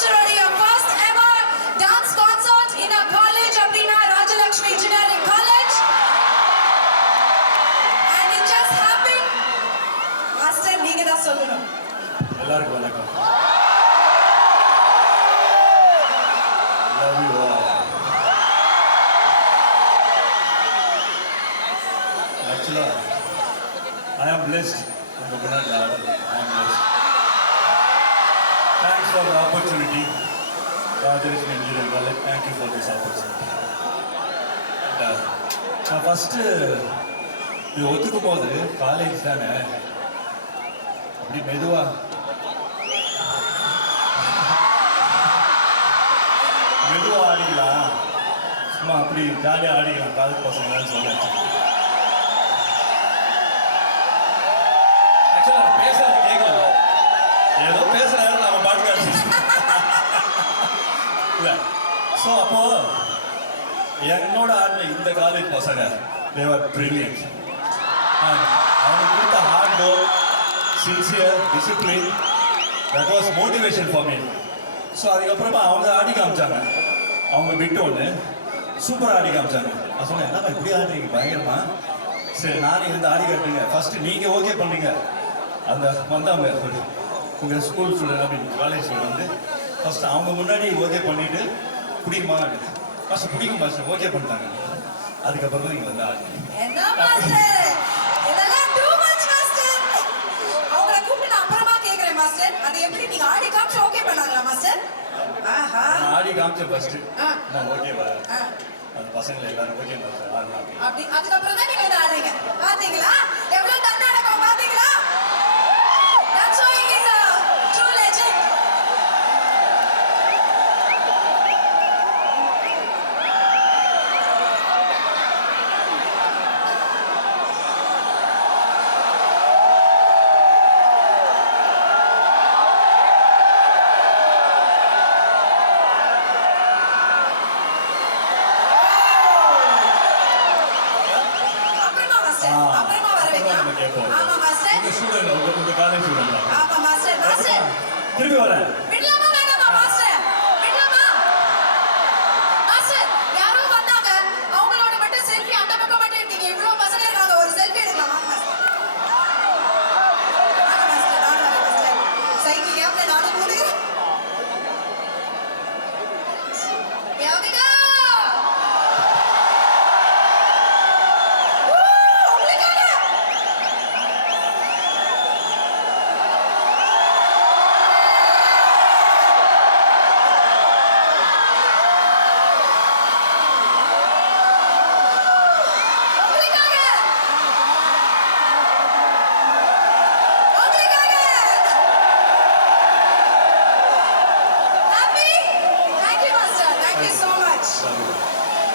masteroடைய first ever dance concert in a college அப்படினா Rajalakshmi engineering college and it just happened. Master நீங்க தான் சொல்லணும். எல்லாருக்கும் வணக்கம். Love you all. Actually, I am blessed. I am blessed. Thanks for the opportunity. Rajalakshmi Engineering College, thank you for this opportunity. நான் ஃபஸ்ட்டு இது ஒத்துக்கும் போது காலேஜ் தானே அப்படி மெதுவா ஆடிக்கலாம், சும்மா அப்படி ஜாலியாக ஆடிக்கலாம் காலேஜ் பசங்களான்னு சொன்னேன். ஆக்சுவலாக நான் பேசுறது கேட்கல, ஏதோ பேசுறாரு நம்ம பாட்காஸ்ட் இல்லை. ஸோ அப்போ என்னோட ஆடின இந்த காலேஜ் பசங்க தேவர் பிரில்லியன்ட். அவங்க கொடுத்த hard work, sincere, discipline, that was motivation for me. So அதுக்கப்புறமா அவங்க ஆடி காமிச்சாங்க, அவங்க பிட்டு ஒன்று சூப்பராக ஆடி காமிச்சாங்க. நான் சொன்னேன், என்னப்பா இப்படி ஆடுறீங்க பயங்கரமா, சரி நானே இருந்து ஆடி காட்டுறீங்க. ஃபஸ்ட்டு நீங்கள் ஓகே பண்ணீங்க, அந்த வந்தவங்க உங்கள் ஸ்கூல் ஸ்டூடெண்ட் அப்படின்னு காலேஜில் வந்து ஃபஸ்ட்டு அவங்க முன்னாடி ஓகே பண்ணிவிட்டு பிடிக்குமா ஃபஸ்ட்டு பிடிக்கும் மாஸ்டர் ஓகே பண்ணிட்டாங்க. அதுக்கப்புறம் தான் நீங்கள் வந்து ஆடி ஆடி காமிச்ச ஃபர்ஸ்ட் நான் ஓகே வர அந்த பசங்களை எல்லாரும் ஓகே மாஸ்டர் ஆடலாம் அப்படி. அதுக்கப்புறம் தான் நீங்க வந்து ஆடுறீங்க. பாத்தீங்களா எவ்வளவு தன்னடக்கம், பாத்தீங்களா? That's why he is a true legend. திருப்பி வரேன். யாரோ வந்தாங்க, அவங்களோட மட்டும் செல்ஃபி அந்த பக்கம் மட்டும் எடுத்தீங்க. இவ்வளவு பசங்க இருக்காங்க, ஒரு செல்ஃபி எடுக்கலாம். சைக்கிள் கேப்ல நானும் போடுறேன்.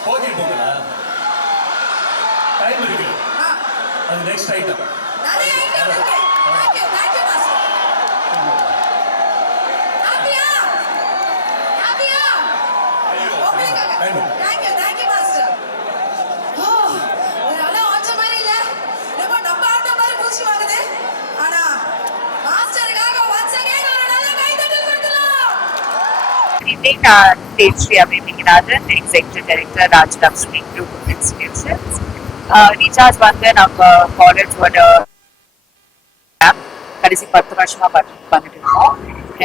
கோகில் போகலா டைம் இருக்கு, அது நெக்ஸ்ட் ஐட்டம். நிறைய ஐட்டம் இருக்கு. Thank you master. ஹாப்பியா ஓகேங்க. Thank you master. ஓ ஒரு அல ஆச்ச மாதிரி இல்ல, நம்ம ஆட்ட மாதிரி பூச்சி வாங்குது. ஆனா மாஸ்டருக்காக once again ஒரு நல்ல கை தட்டல் கொடுக்கலாம். Sri Abhinarajan, Executive Director, Rajalakshmi Group of Institutions. Recharge Bandhan of college would கடைசி 10 வருஷமா பண்ணிட்டு இருக்கோம்.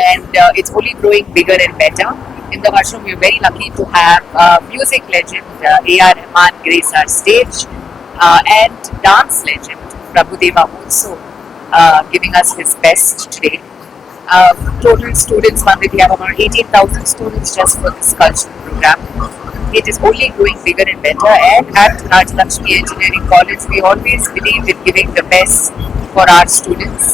And it's only growing bigger and better. In the Mushroom, we're very lucky to have music legend A.R. Rahman grace our stage and dance legend Prabhudeva also giving us his best today. Total students, we have about 18,000 students just for this cultural program. It is only growing bigger and better, and at Rajalakshmi Engineering College, we always believe in giving the best for our students,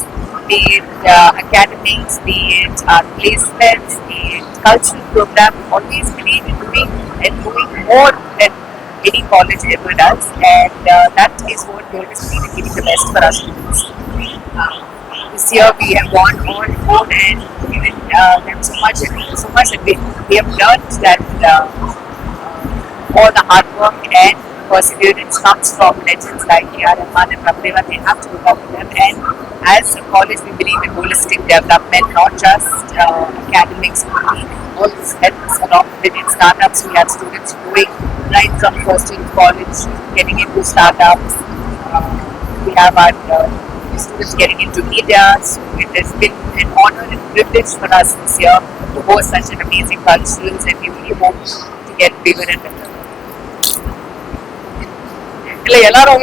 be it academics, be it our placements, be it cultural program. We always believe in doing more than any college ever does, and that is what we always believe in giving the best for our students. This year we have gone on board and given them so much that we have learned that all the hard work and perseverance comes from legends like A.R. Rahman and Prabhudeva. They have to look out for them, and as a college we believe in holistic development, not just academics only. all this helps along with in startups. We have students going right from first year college, getting into startups. We have our students getting into media. So it has been an honor and privilege for us this year to host such an amazing culturals, and we really hope to get bigger and better. இல்லை எல்லாரும்